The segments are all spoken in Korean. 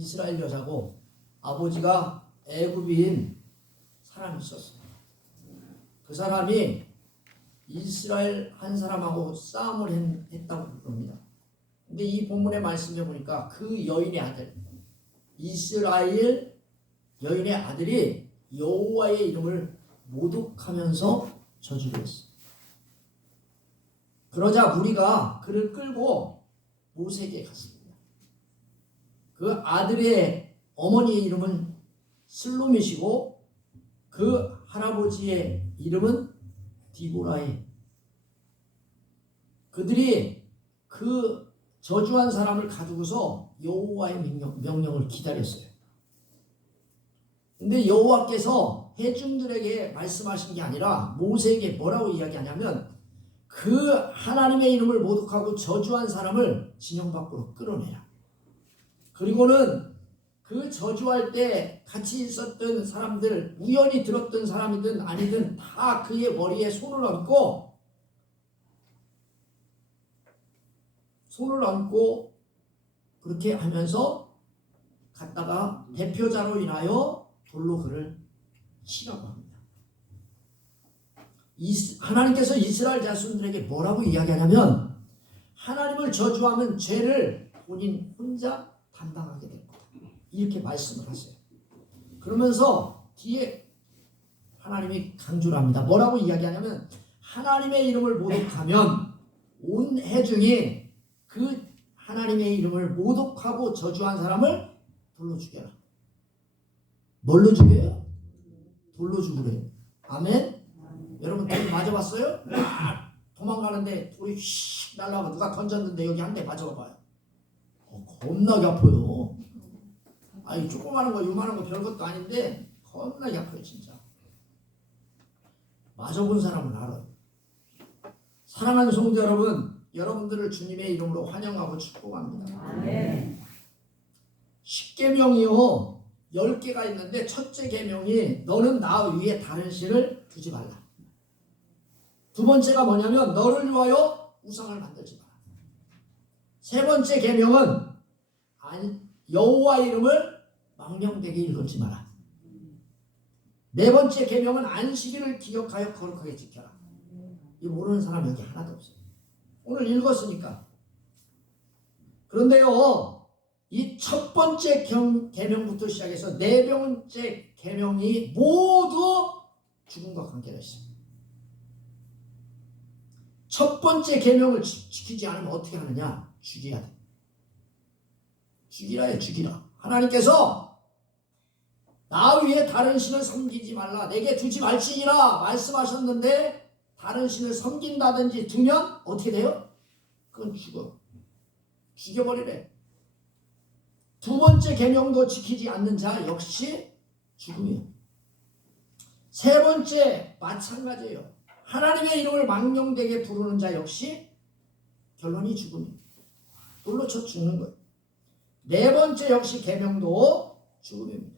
이스라엘 여자고 아버지가 애굽인 사람이 있었어요. 그 사람이 이스라엘 한 사람하고 싸움을 했다고 그럽니다. 근데 이 본문의 말씀에 보니까 그 여인의 아들, 이스라엘 여인의 아들이 여호와의 이름을 모독하면서 저주를 했어요. 그러자 무리가 그를 끌고 모세에게 갔습니다. 그 아들의 어머니의 이름은 슬로밋이고 그 할아버지의 이름은 디보라예요. 그들이 그 저주한 사람을 가두고서 여호와의 명령을 기다렸어요. 근데 여호와께서 회중들에게 말씀하신 게 아니라 모세에게 뭐라고 이야기하냐면 그 하나님의 이름을 모독하고 저주한 사람을 진영 밖으로 끌어내라. 그리고는 그 저주할 때 같이 있었던 사람들, 우연히 들었던 사람이든 아니든 다 그의 머리에 손을 얹고 그렇게 하면서 갔다가 대표자로 인하여 돌로 그를 치라고 합니다. 하나님께서 이스라엘 자손들에게 뭐라고 이야기하냐면 하나님을 저주하면 죄를 본인 혼자 담당하게 될 거다. 이렇게 말씀을 하세요. 그러면서 뒤에 하나님이 강조를 합니다. 뭐라고 이야기하냐면 하나님의 이름을 모독하면 온 회중이 그 하나님의 이름을 모독하고 저주한 사람을 돌로 죽여라. 뭘로 죽여요? 돌로 죽으래요. 아멘? 여러분 돌 맞아봤어요? 도망가는데 돌이 휙 날라가 누가 던졌는데 여기 한 대 맞아봐요. 겁나게 아파요. 아니 조그마한 거 요만한 거 별것도 아닌데 겁나게 아파요 진짜. 맞아본 사람은 알아요. 사랑하는 성도 여러분, 여러분들을 주님의 이름으로 환영하고 축복합니다. 아멘. 10계명이요 10개가 있는데 첫째 계명이 너는 나 위에 다른 신을 두지 말라. 두 번째가 뭐냐면 너를 위하여 우상을 만들지 마라. 세 번째 계명은 여호와 이름을 망령되게 읽지 마라. 네 번째 계명은 안식일을 기억하여 거룩하게 지켜라. 이 모르는 사람 여기 하나도 없어요. 오늘 읽었으니까. 그런데요 이 첫 번째 계명부터 시작해서 네 번째 계명이 모두 죽음과 관계가 있어요. 첫 번째 계명을 지키지 않으면 어떻게 하느냐? 죽여야 돼. 죽이라 해, 죽이라. 하나님께서 나 위에 다른 신을 섬기지 말라. 내게 두지 말지니라 말씀하셨는데 다른 신을 섬긴다든지 두면 어떻게 돼요? 그건 죽어. 죽여버리래. 두 번째 계명도 지키지 않는 자 역시 죽음이에요. 세 번째 마찬가지예요. 하나님의 이름을 망령되게 부르는 자 역시 결론이 죽음이에요. 돌로 쳐 죽는 거예요. 네 번째 역시 계명도 죽음입니다.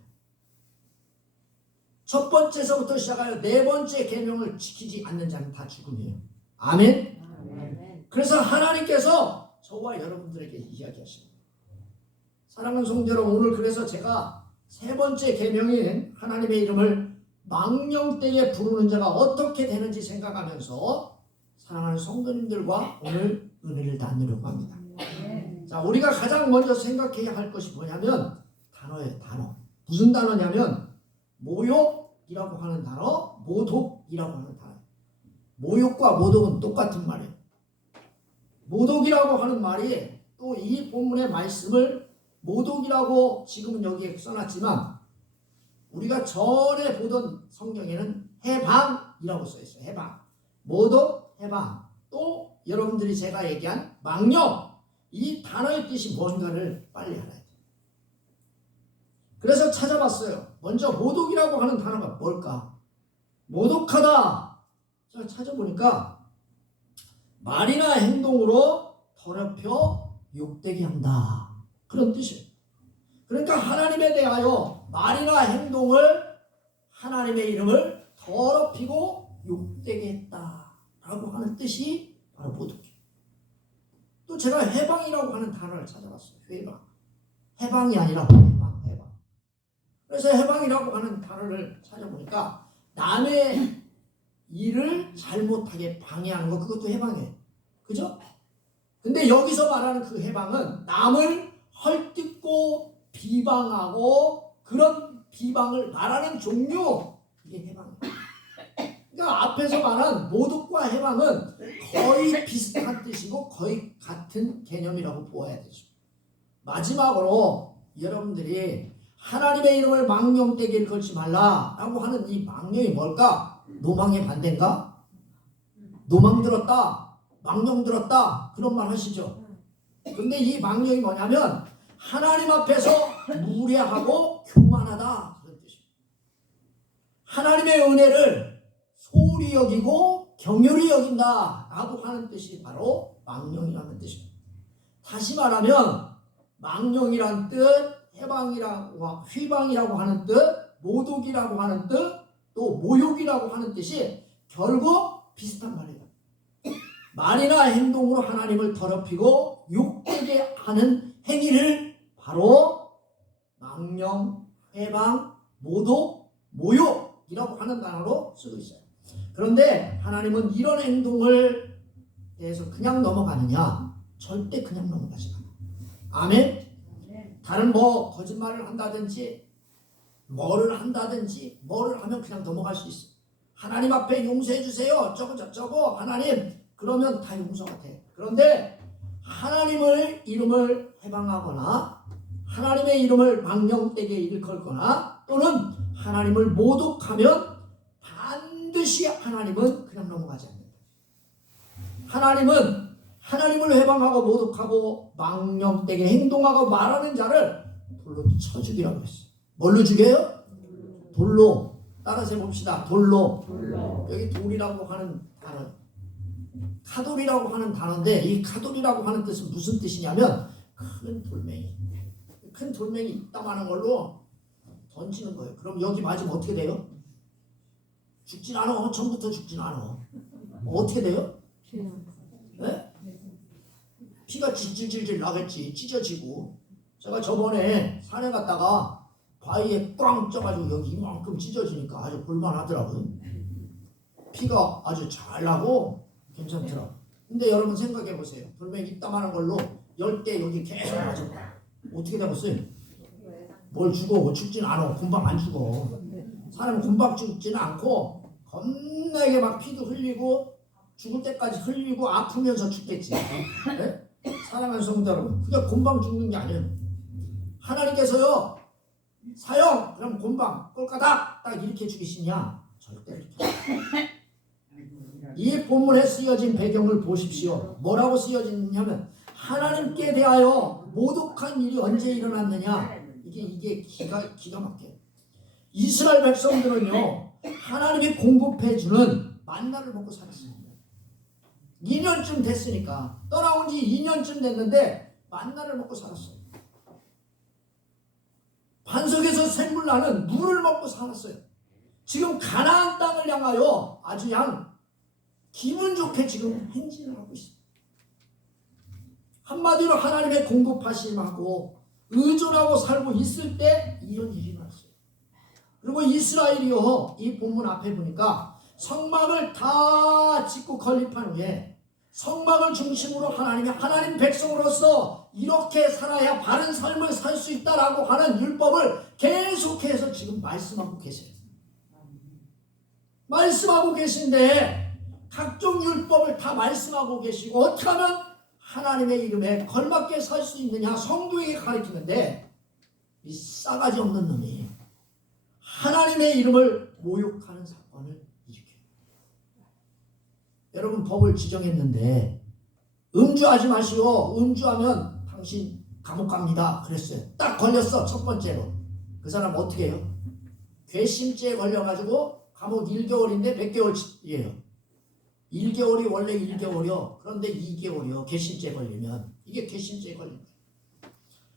첫 번째서부터 시작하여 네 번째 계명을 지키지 않는 자는 다 죽음이에요. 아멘? 아멘. 그래서 하나님께서 저와 여러분들에게 이야기하십니다. 사랑하는 성도 여러분, 오늘 그래서 제가 세 번째 계명인 하나님의 이름을 망령되게 부르는 자가 어떻게 되는지 생각하면서 사랑하는 성도님들과 오늘 은혜를 나누려고 합니다. 자, 우리가 가장 먼저 생각해야 할 것이 뭐냐면 단어예요. 단어. 무슨 단어냐면 모욕이라고 하는 단어, 모독이라고 하는 단어. 모욕과 모독은 똑같은 말이에요. 모독이라고 하는 말이 또 이 본문의 말씀을 모독이라고 지금은 여기에 써놨지만 우리가 전에 보던 성경에는 해방이라고 써있어요. 해방. 모독, 해방. 또 여러분들이 제가 얘기한 망령. 이 단어의 뜻이 뭔가를 빨리 알아야 돼요. 그래서 찾아봤어요. 먼저 모독이라고 하는 단어가 뭘까? 모독하다. 제가 찾아보니까 말이나 행동으로 더럽혀 욕되게 한다. 그런 뜻이에요. 그러니까 하나님에 대하여 말이나 행동을 하나님의 이름을 더럽히고 욕되게 했다라고 하는 뜻이 바로 모독이에요. 또 제가 해방이라고 하는 단어를 찾아봤어요. 해방. 해방이 아니라 해방. 그래서 해방이라고 하는 단어를 찾아보니까 남의 일을 잘못하게 방해하는 거, 그것도 해방이에요. 그죠? 근데 여기서 말하는 그 해방은 남을 헐뜯고 비방하고 그런 비방을 말하는 종류, 이게 해방이에요. 그러니까 앞에서 말한 모독과 해방은 거의 비슷한 뜻이고 거의 같은 개념이라고 보아야 되죠. 마지막으로 여러분들이 하나님의 이름을 망령되게 걸지 말라라고 하는 이 망령이 뭘까? 노망의 반대인가? 노망 들었다, 망령 들었다, 그런 말 하시죠. 근데 이 망령이 뭐냐면 하나님 앞에서 무례하고 교만하다, 그런 뜻입니다. 하나님의 은혜를 소홀히 여기고 경휼히 여긴다 라고 하는 뜻이 바로 망령이라는 뜻입니다. 다시 말하면 망령이란 뜻, 해방이라고, 휘방이라고 하는 뜻, 모독이라고 하는 뜻, 또 모욕이라고 하는 뜻이 결국 비슷한 말이에요. 말이나 행동으로 하나님을 더럽히고 욕되게 하는 행위를 바로 망령, 해방, 모독, 모욕이라고 하는 단어로 쓰고 있어요. 그런데 하나님은 이런 행동을 대해서 그냥 넘어가느냐? 절대 그냥 넘어가지 않아요. 아멘? 다른 뭐 거짓말을 한다든지 뭐를 한다든지 뭐를 하면 그냥 넘어갈 수 있어요. 하나님 앞에 용서해 주세요, 저거 하나님, 그러면 다 용서가 돼. 그런데 하나님의 이름을 해방하거나 하나님의 이름을 망령되게 일컬거나 또는 하나님을 모독하면 반드시 하나님은 그냥 넘어가지 않는다. 하나님은 하나님을 해방하고 모독하고 망령되게 행동하고 말하는 자를 돌로 쳐 죽이라고 했어요. 뭘로 죽여요? 돌로. 따라서 해봅시다. 돌로. 여기 돌이라고 하는 단어, 카돌이라고 하는 단어인데, 이 카돌이라고 하는 뜻은 무슨 뜻이냐면 큰 돌멩이. 큰 돌멩이 이따만한 걸로 던지는 거예요. 그럼 여기 맞으면 어떻게 돼요? 죽진 않아. 처음부터 죽진 않아. 어떻게 돼요? 네? 피가 질질질 나겠지. 찢어지고. 제가 저번에 산에 갔다가 바위에 꽝 쪄가지고 여기 이만큼 찢어지니까 아주 볼만하더라고요. 피가 아주 잘 나고 괜찮더라고요. 근데 여러분 생각해 보세요. 돌멩이 이따만한 걸로 10개 여기 계속 맞은 거야. 어떻게 되겠어요? 뭘 죽어? 죽진 않아. 금방 안 죽어. 사람은 금방 죽지는 않고 겁나게 막 피도 흘리고 죽을 때까지 흘리고 아프면서 죽겠지. 네? 사랑하는 성도 여러분, 그냥 금방 죽는 게 아니에요. 하나님께서요, 사형, 그럼 금방 꼴까닥 딱 이렇게 죽이시냐? 절대 이렇게. 이 본문에 쓰여진 배경을 보십시오. 뭐라고 쓰여지냐면 하나님께 대하여 모독한 일이 언제 일어났느냐? 이게 기가 막혀요. 이스라엘 백성들은요, 하나님이 공급해주는 만나를 먹고 살았어요. 2년쯤 됐으니까, 떠나온 지 2년쯤 됐는데 만나를 먹고 살았어요. 반석에서 샘물 나는 물을 먹고 살았어요. 지금 가나안 땅을 향하여 아주 그냥 기분 좋게 지금 행진을 하고 있어요. 한마디로 하나님의 공급하심하고 의존하고 살고 있을 때 이런 일이 났어요. 그리고 이스라엘이요, 이 본문 앞에 보니까 성막을 다 짓고 건립한 후에 성막을 중심으로 하나님 백성으로서 이렇게 살아야 바른 삶을 살 수 있다라고 하는 율법을 계속해서 지금 말씀하고 계세요. 말씀하고 계신데 각종 율법을 다 말씀하고 계시고 어떻게 하면 하나님의 이름에 걸맞게 살 수 있느냐 성도에게 가르치는데, 이 싸가지 없는 놈이 하나님의 이름을 모욕하는 사건을 일으켜요. 여러분, 법을 지정했는데 음주하지 마시오. 음주하면 당신 감옥 갑니다 그랬어요. 딱 걸렸어. 첫 번째로. 그 사람 어떻게 해요? 괘씸죄에 걸려가지고 감옥 1개월인데 100개월이에요. 1개월이 원래 1개월이요. 그런데 2개월이요. 괘씸죄 걸리면. 이게 괘씸죄에 걸린 거예요.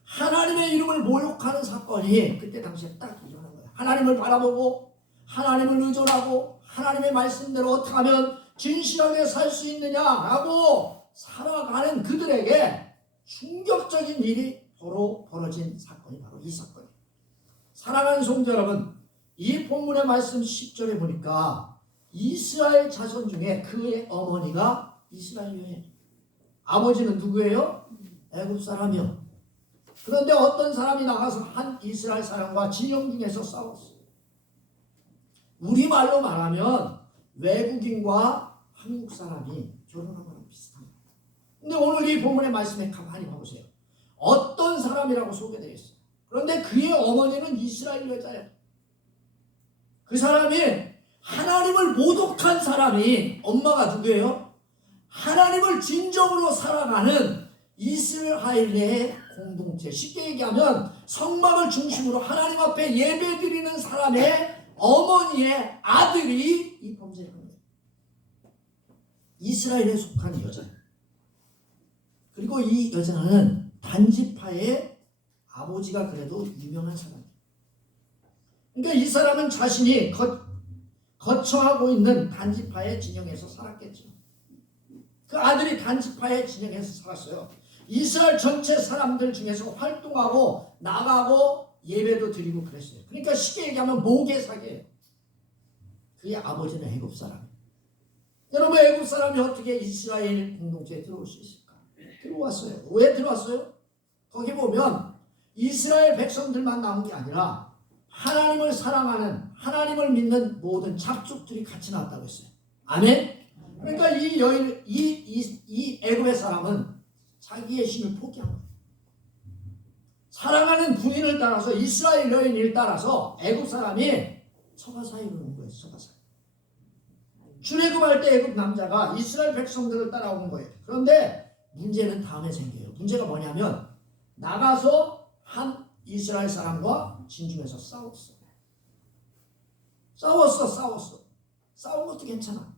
하나님의 이름을 모욕하는 사건이 그때 당시에 딱 일어난 거예요. 하나님을 바라보고 하나님을 의존하고 하나님의 말씀대로 어떻게 하면 진실하게 살 수 있느냐라고 살아가는 그들에게 충격적인 일이 벌어진 사건이 바로 이 사건이에요. 사랑하는 성도 여러분, 이 본문의 말씀 10절에 보니까 이스라엘 자손 중에 그의 어머니가 이스라엘이에요. 아버지는 누구예요? 애굽 사람이요. 그런데 어떤 사람이 나가서 한 이스라엘 사람과 진영 중에서 싸웠어요. 우리말로 말하면 외국인과 한국 사람이 결혼한 거랑 비슷합니다. 근데 오늘 이 본문의 말씀에 가만히 봐보세요. 어떤 사람이라고 소개되어 있어요. 그런데 그의 어머니는 이스라엘 여자예요. 그 사람이 하나님을 모독한 사람이 엄마가 누구예요? 하나님을 진정으로 사랑하는 이스라엘의 공동체. 쉽게 얘기하면 성막을 중심으로 하나님 앞에 예배드리는 사람의 어머니의 아들이 이 범죄를 한 거예요. 이스라엘에 속한 여자예요. 그리고 이 여자는 단지파의 아버지가 그래도 유명한 사람이에요. 그러니까 이 사람은 자신이 거처하고 있는 단지파의 진영에서 살았겠죠. 그 아들이 단지파의 진영에서 살았어요. 이스라엘 전체 사람들 중에서 활동하고 나가고 예배도 드리고 그랬어요. 그러니까 쉽게 얘기하면 모계사계예요. 그의 아버지는 애굽 사람이에요. 여러분, 애굽 사람이 어떻게 이스라엘 공동체에 들어올 수 있을까? 들어왔어요. 왜 들어왔어요? 거기 보면 이스라엘 백성들만 나온 게 아니라 하나님을 사랑하는, 하나님을 믿는 모든 잡족들이 같이 나왔다고 했어요. 아멘? 그러니까 이 여인, 이 애굽의 사람은 자기의 신을 포기한 거예요. 사랑하는 부인을 따라서, 이스라엘 여인을 따라서 애굽 사람이 서가 사이로 온 거예요. 서가 사이. 출애굽할 때 애굽 남자가 이스라엘 백성들을 따라오는 거예요. 그런데 문제는 다음에 생겨요. 문제가 뭐냐면 나가서 한 이스라엘 사람과 진중에서 싸웠어. 싸운 것도 괜찮아.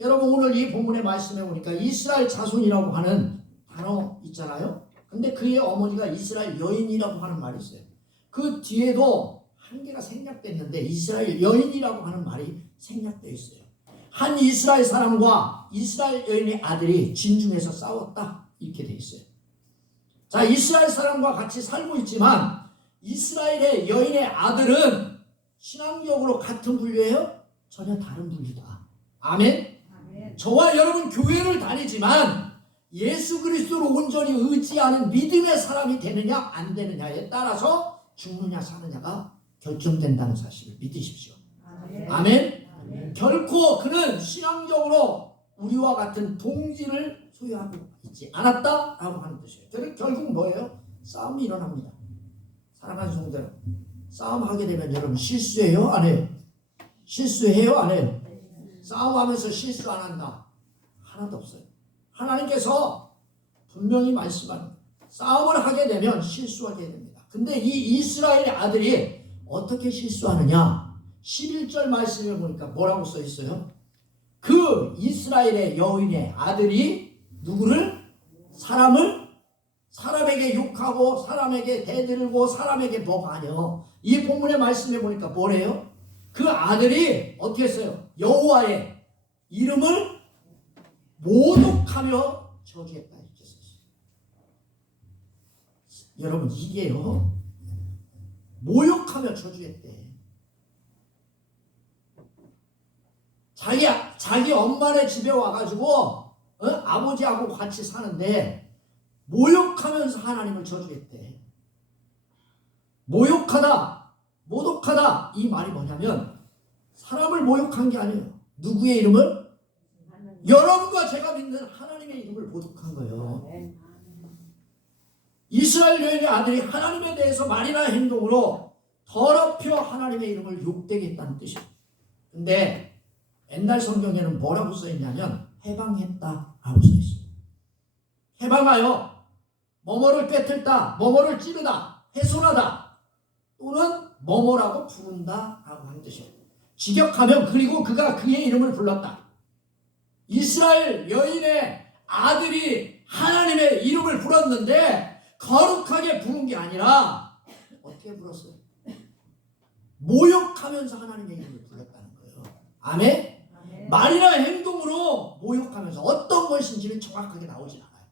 여러분, 오늘 이 본문의 말씀에 보니까 이스라엘 자손이라고 하는 단어 있잖아요. 근데 그의 어머니가 이스라엘 여인이라고 하는 말이 있어요. 그 뒤에도 한 개가 생략됐는데 이스라엘 여인이라고 하는 말이 생략되어 있어요. 한 이스라엘 사람과 이스라엘 여인의 아들이 진중에서 싸웠다, 이렇게 되어 있어요. 자, 이스라엘 사람과 같이 살고 있지만 이스라엘의 여인의 아들은 신앙적으로 같은 분류예요? 전혀 다른 분류다. 아멘? 저와 여러분 교회를 다니지만 예수 그리스도를 온전히 의지하는 믿음의 사람이 되느냐 안 되느냐에 따라서 죽느냐 사느냐가 결정된다는 사실을 믿으십시오. 아멘? 결코 그는 신앙적으로 우리와 같은 동지를 소유하고 있지 않았다라고 하는 뜻이에요. 결국 뭐예요? 싸움이 일어납니다. 사랑하는 성도들, 싸움하게 되면 여러분 실수해요? 안 해요? 실수해요? 안 해요? 싸움하면서 실수 안 한다? 하나도 없어요. 하나님께서 분명히 말씀합니다. 싸움을 하게 되면 실수하게 됩니다. 근데 이 이스라엘의 아들이 어떻게 실수하느냐? 11절 말씀을 보니까 뭐라고 써 있어요? 그 이스라엘의 여인의 아들이 누구를? 사람에게 욕하고 사람에게 대들고 사람에게 뭐하냐? 이 본문의 말씀에 보니까 뭐래요? 그 아들이 어떻게 했어요? 여호와의 이름을 모독하며 저주했다, 이렇게 썼어요. 여러분, 이게요, 모욕하며 저주했대. 자기 엄마네 집에 와가지고 아버지하고 같이 사는데 모욕하면서 하나님을 저주했대. 모욕하다, 모독하다, 이 말이 뭐냐면 사람을 모욕한 게 아니에요. 누구의 이름을? 여러분과 제가 믿는 하나님의 이름을 모독한 거예요. 이스라엘 여인의 아들이 하나님에 대해서 말이나 행동으로 더럽혀 하나님의 이름을 욕되게 했다는 뜻이에요. 근데 옛날 성경에는 뭐라고 써있냐면 해방했다라고 써있어요. 해방하여 뭐뭐를 꿰틀다, 뭐뭐를 찌르다, 훼손하다, 또는 뭐뭐라고 부른다라고 하는 뜻이에요. 직역하면 그리고 그가 그의 이름을 불렀다. 이스라엘 여인의 아들이 하나님의 이름을 불렀는데 거룩하게 부른 게 아니라 어떻게 불렀어요? 모욕하면서 하나님의 이름을 불렀다는 거예요. 아멘? 말이나 행동으로 모욕하면서 어떤 것인지는 정확하게 나오지 않아요.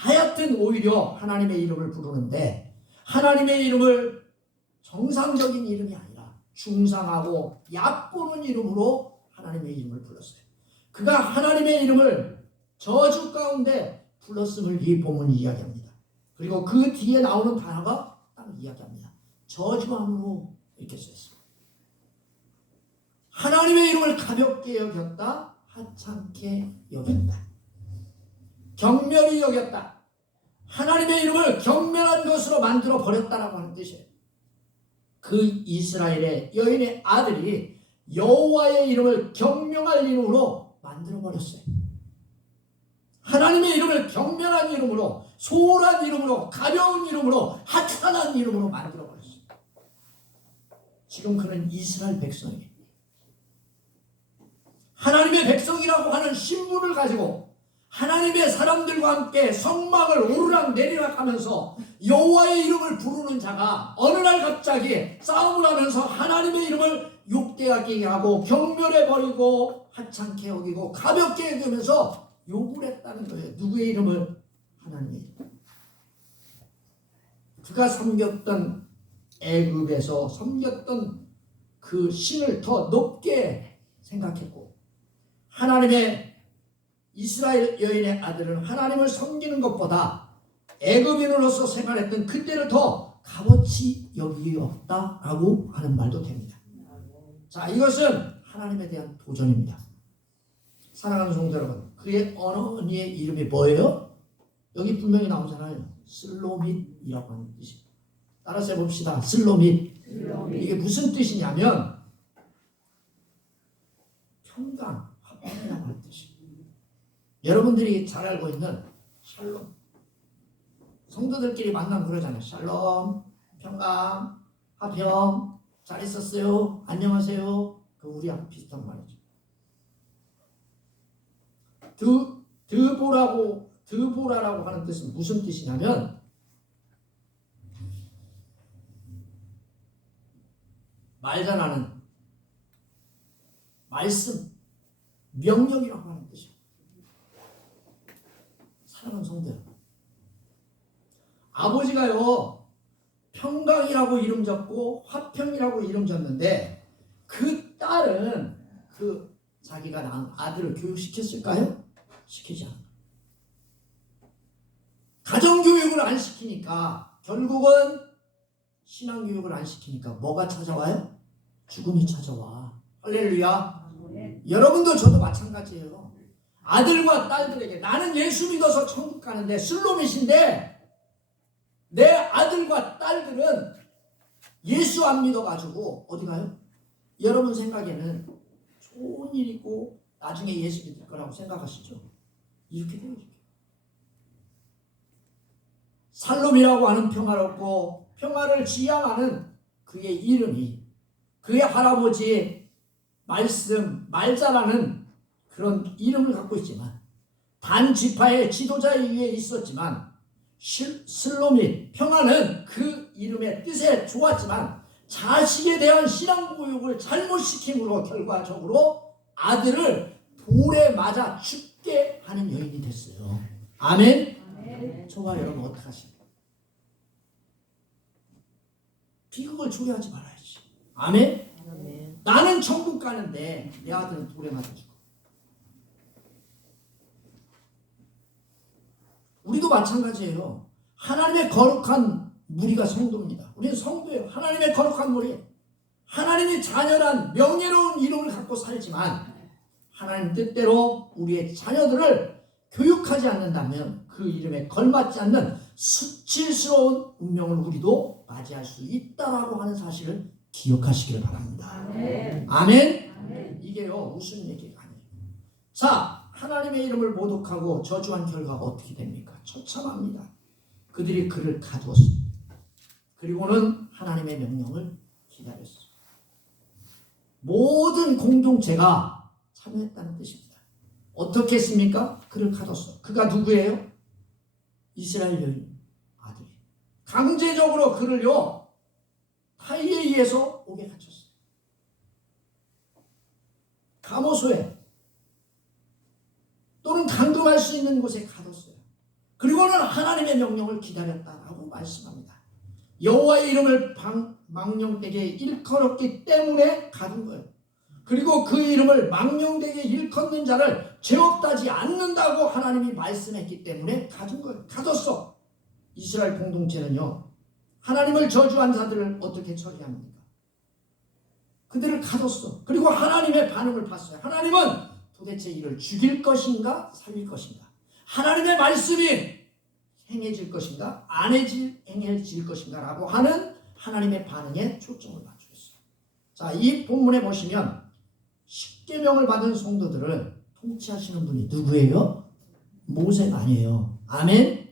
하여튼 오히려 하나님의 이름을 부르는데 하나님의 이름을 정상적인 이름이 아니라 중상하고 얕보는 이름으로 하나님의 이름을 불렀어요. 그가 하나님의 이름을 저주 가운데 불렀음을 이 본문이 이야기합니다. 그리고 그 뒤에 나오는 단어가 딱 이야기합니다. 저주함으로 이렇게 쓰였습니다. 하나님의 이름을 가볍게 여겼다, 하찮게 여겼다, 경멸히 여겼다. 하나님의 이름을 경멸한 것으로 만들어 버렸다라고 하는 뜻이에요. 그 이스라엘의 여인의 아들이 여호와의 이름을 경명할 이름으로 만들어 버렸어요. 하나님의 이름을 경멸한 이름으로, 소홀한 이름으로, 가벼운 이름으로, 하찮은 이름으로 만들어 버렸어요. 지금 그는 이스라엘 백성이에요. 하나님의 백성이라고 하는 신분을 가지고 하나님의 사람들과 함께 성막을 오르락 내리락 하면서 여호와의 이름을 부르는 자가 어느 날 갑자기 싸움을 하면서 하나님의 이름을 욕되게 하고 경멸해버리고 하찮게 여기고 가볍게 여기면서 욕을 했다는 거예요. 누구의 이름을? 하나님의 이름. 그가 섬겼던 애굽에서 섬겼던 그 신을 더 높게 생각했고, 하나님의 이스라엘 여인의 아들은 하나님을 섬기는 것보다 애굽인으로서 생활했던 그때를 더 값어치 여기었다라고 하는 말도 됩니다. 자, 이것은 하나님에 대한 도전입니다. 사랑하는 성도 여러분, 그의 어머니의 이름이 뭐예요? 여기 분명히 나오잖아요. 슬로밋이라고 하는 뜻입니다. 따라서 해봅시다. 슬로밋. 이게 무슨 뜻이냐면 평강, 화평이라고 하는 뜻입니다. 여러분들이 잘 알고 있는 샬롬. 성도들끼리 만나면 그러잖아요. 샬롬, 평강, 화평, 잘 있었어요? 안녕하세요? 그 우리하고 비슷한 말이죠. 드보라라고 하는 뜻은 무슨 뜻이냐면 말 잘하는, 말씀, 명령이라고 하는 뜻이에요. 사랑하는 성도 여러분, 아버지가요 평강이라고 이름 졌고 화평이라고 이름 졌는데 그 딸은 그 자기가 낳은 아들을 교육시켰을까요? 시키지 않아요. 가정교육을 안 시키니까 결국은 신앙교육을 안 시키니까 뭐가 찾아와요? 죽음이 찾아와. 할렐루야. 여러분도 저도 마찬가지예요. 아들과 딸들에게 나는 예수 믿어서 천국 가는데 슬로밋인데 내 아들과 딸들은 예수 안 믿어가지고 어디 가요? 여러분 생각에는 좋은 일이고 나중에 예수 믿을 거라고 생각하시죠? 이렇게 돼요. 살롬이라고 하는 평화롭고 평화를 지향하는 그의 이름이 그의 할아버지의 말씀, 말자라는 그런 이름을 갖고 있지만 단 지파의 지도자 위에 있었지만 슬로밋, 평화는 그 이름의 뜻에 좋았지만 자식에 대한 신앙 교육을 잘못 시킴으로 결과적으로 아들을 돌에 맞아 죽게 하는 여인이 됐어요. 아멘? 아멘. 저와 여러분 어떻게 하십니까? 비극을 초래하지 말아야지. 아멘? 아멘. 나는 천국 가는데 내 아들은 돌에 맞아 죽어. 우리도 마찬가지예요. 하나님의 거룩한 무리가 성도입니다. 우리는 성도예요. 하나님의 거룩한 무리. 하나님의 자녀란 명예로운 이름을 갖고 살지만 하나님 뜻대로 우리의 자녀들을 교육하지 않는다면 그 이름에 걸맞지 않는 수치스러운 운명을 우리도 맞이할 수 있다라고 하는 사실을 기억하시기를 바랍니다. 아멘. 아멘? 아멘. 이게요 무슨 얘기가 아니에요. 자, 하나님의 이름을 모독하고 저주한 결과가 어떻게 됩니까? 처참합니다. 그들이 그를 가두었어요. 그리고는 하나님의 명령을 기다렸어요. 모든 공동체가 참여했다는 뜻입니다. 어떻게 했습니까? 그를 가뒀어. 그가 누구예요? 이스라엘 여인 아들이. 강제적으로 그를요 타이에 의해서 옥에 갇혔어요. 감호소에 또는 감금할 수 있는 곳에 가뒀어요. 그리고는 하나님의 명령을 기다렸다라고 말씀합니다. 여호와의 이름을 망령되게 일컬었기 때문에 가둔 거예요. 그리고 그 이름을 망령되게 일컫는 자를 죄 없다지 않는다고 하나님이 말씀했기 때문에 가둔 거예요. 가뒀어. 이스라엘 공동체는요, 하나님을 저주한 자들을 어떻게 처리합니까? 그들을 가뒀어. 그리고 하나님의 반응을 봤어요. 하나님은 도대체 이를 죽일 것인가 살릴 것인가? 하나님의 말씀이 행해질 것인가 안 행해질 것인가 라고 하는 하나님의 반응에 초점을 맞추었어요. 자, 이 본문에 보시면 십계명을 받은 성도들을 통치하시는 분이 누구예요? 모세가 아니에요. 아멘?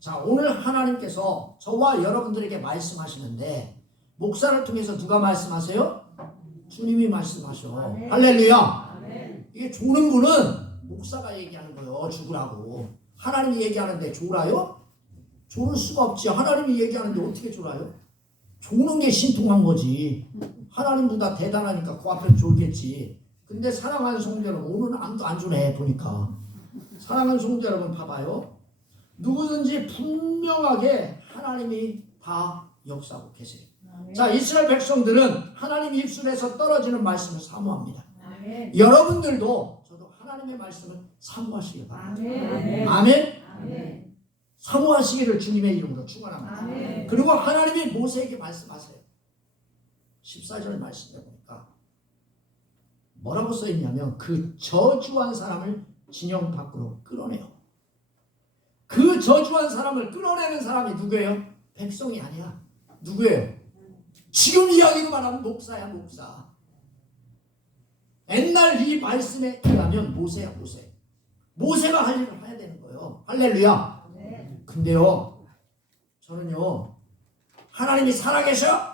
자, 오늘 하나님께서 저와 여러분들에게 말씀하시는데 목사를 통해서 누가 말씀하세요? 주님이 말씀하셔. 할렐루야. 이게 조는 분은 목사가 얘기하는 거예요. 죽으라고. 하나님이 얘기하는데 졸아요? 졸을 수가 없지. 하나님이 얘기하는데 어떻게 졸아요? 조는 게 신통한 거지. 하나님보다 대단하니까 그 앞에 졸겠지. 근데 사랑하는 성도 여러분, 오늘은 아무도 안 조네 보니까. 사랑하는 성도 여러분 봐봐요. 누구든지 분명하게 하나님이 다 역사하고 계세요. 자, 이스라엘 백성들은 하나님 입술에서 떨어지는 말씀을 사모합니다. 여러분들도 저도 하나님의 말씀을 사모하시길 바랍니다. 아멘. 사모하시기를 주님의 이름으로 축원합니다. 그리고 하나님이 모세에게 말씀하세요. 14절 말씀해 보니까 뭐라고 써있냐면 그 저주한 사람을 진영 밖으로 끌어내요. 그 저주한 사람을 끌어내는 사람이 누구예요? 백성이 아니야. 누구예요? 지금 이야기로만 하면 목사야, 목사. 옛날 이 말씀에 의하면 모세야, 모세. 모세가 할 일을 해야 되는 거예요. 할렐루야. 근데요, 저는요, 하나님이 살아계셔?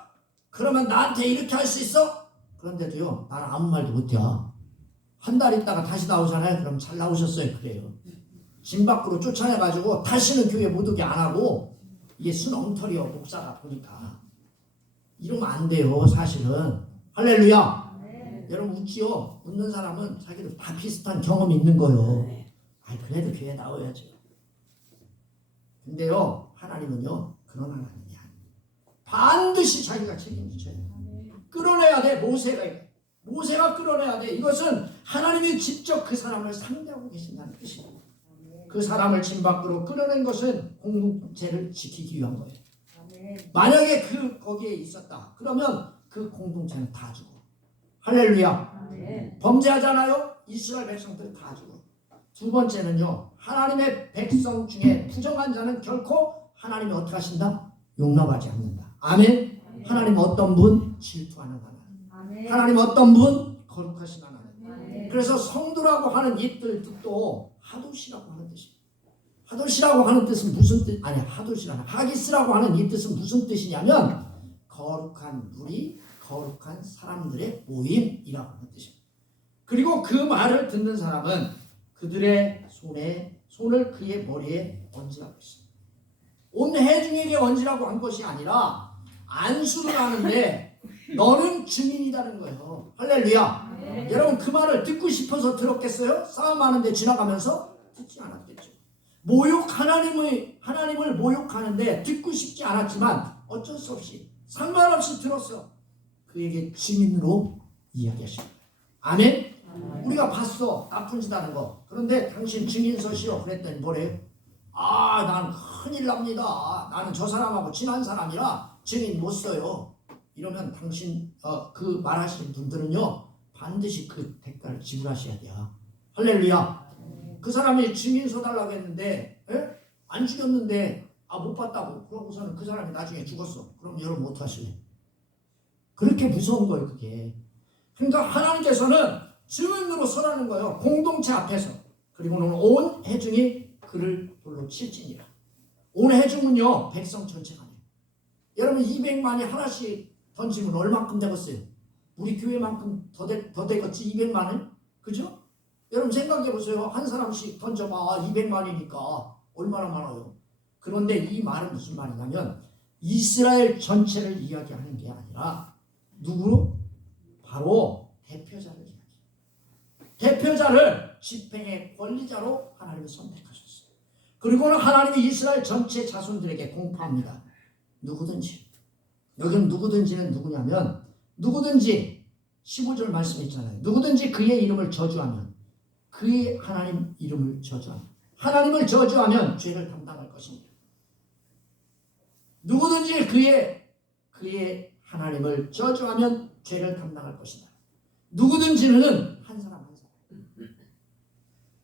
그러면 나한테 이렇게 할 수 있어? 그런데도요, 나는 아무 말도 못해. 한 달 있다가 다시 나오잖아요. 그럼 잘 나오셨어요. 그래요. 집 밖으로 쫓아내가지고 다시는 교회 못 오게 안 하고, 이게 순엉터리요, 목사가 보니까. 이러면 안 돼요, 사실은. 할렐루야. 여러분 웃지요? 웃는 사람은 자기도 다 비슷한 경험이 있는 거예요. 그래도 교회 나와야죠. 근데요, 하나님은요, 그런 하나님이야. 반드시 자기가 책임을 져야 돼. 끌어내야 돼. 모세가 끌어내야 돼. 이것은 하나님이 직접 그 사람을 상대하고 계신다는 뜻이고, 그 사람을 진 밖으로 끌어낸 것은 공동체를 지키기 위한 거예요. 만약에 거기에 있었다. 그러면 그 공동체는 다 죽어. 할렐루야. 범죄하잖아요. 이스라엘 백성들은 다 죽어. 두 번째는요, 하나님의 백성 중에 부정한 자는 결코 하나님이 어떻게 하신다? 용납하지 않는다. 아멘. 하나님 어떤 분? 질투하는 하나님. 하나님 어떤 분? 거룩하신 하나님. 그래서 성도라고 하는 이들 뜻도 하도시라고 하는 뜻입니다. 하도시라고 하는 뜻은 무슨 뜻? 아니, 하도시라는 하기스라고 하는 이 뜻은 무슨 뜻이냐면 거룩한 무리, 거룩한 사람들의 모임이라고 하는 뜻입니다. 그리고 그 말을 듣는 사람은 그들의 손을 그의 머리에 얹으라고 했습니다. 온 회중에게 얹으라고 한 것이 아니라 안수를 하는데 너는 증인이라는 거예요. 할렐루야. 여러분 그 말을 듣고 싶어서 들었겠어요? 싸움하는데 지나가면서 듣지 않았겠죠. 하나님을 모욕하는데 듣고 싶지 않았지만 어쩔 수 없이 상관없이 들었어. 그에게 증인으로 이야기하십니다. 아멘? 우리가 봤어. 나쁜 짓 하는 거. 그런데 당신 증인 서시오. 그랬더니 뭐래요? 난 큰일 납니다. 나는 저 사람하고 친한 사람이라 증인 못 써요. 이러면 당신 그 말하시는 분들은요, 반드시 그 대가를 지불하셔야 돼요. 할렐루야. 그 사람이 증인 서달라고 했는데 안 죽였는데 못 봤다고 그러고서는 그 사람이 나중에 죽었어. 그럼 여러분 어떡하실래요? 그렇게 무서운 거예요, 그게. 그러니까 하나님께서는 증인으로 서라는 거예요. 공동체 앞에서. 그리고는 온 회중이 그를 돌로 칠지니라. 온 회중은요, 백성 전체가 아니에요. 여러분 200만이 하나씩 던지면 얼마큼 되겠어요? 우리 교회만큼 더 되겠지, 200만은? 그죠? 여러분 생각해 보세요. 한 사람씩 던져봐. 200만이니까 얼마나 많아요. 그런데 이 말은 무슨 말이냐면 이스라엘 전체를 이야기하는 게 아니라 누구? 바로 대표자를 이야기해요. 대표자를 집행의 권리자로 하나님이 선택하셨어요. 그리고는 하나님이 이스라엘 전체 자손들에게 공포합니다. 누구든지. 여기는 누구든지는 누구냐면 누구든지 15절 말씀에 있잖아요. 누구든지 그의 이름을 저주하면 그의 하나님 이름을 저주하면 하나님을 저주하면 죄를 담당할 것입니다. 누구든지 그의 하나님을 저주하면 죄를 담당할 것이다. 누구든지는 한 사람 한 사람.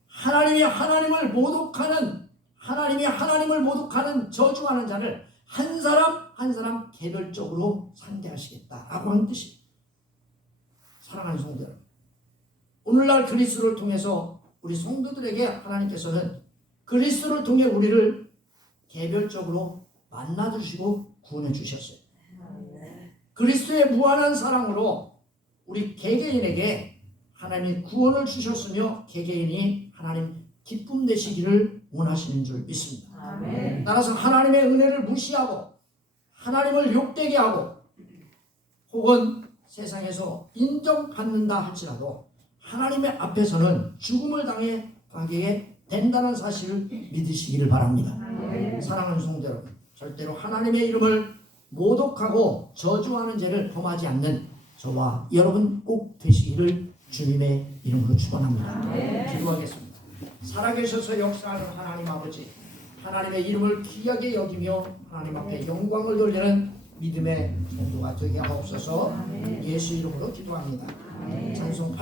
하나님이 하나님을 모독하는 저주하는 자를 한 사람 한 사람 개별적으로 상대하시겠다라고 하는 뜻입니다. 사랑하는 성도 여러분, 오늘날 그리스도를 통해서 우리 성도들에게 하나님께서는 그리스도를 통해 우리를 개별적으로 만나주시고 구원해 주셨어요. 그리스도의 무한한 사랑으로 우리 개개인에게 하나님이 구원을 주셨으며 개개인이 하나님 기쁨 내시기를 원하시는 줄 믿습니다. 아멘. 따라서 하나님의 은혜를 무시하고 하나님을 욕되게 하고 혹은 세상에서 인정받는다 할지라도 하나님의 앞에서는 죽음을 당하게 된다는 사실을 믿으시기를 바랍니다. 아멘. 사랑하는 성도 여러분, 절대로 하나님의 이름을 모독하고 저주하는 죄를 범하지 않는 저와 여러분 꼭 되시기를 주님의 이름으로 축원합니다. 기도하겠습니다. 살아계셔서 역사하는 하나님 아버지, 하나님의 이름을 귀하게 여기며 하나님 앞에 영광을 돌리는 믿음의 성도가 되게 하옵소서. 예수 이름으로 기도합니다. 찬송 80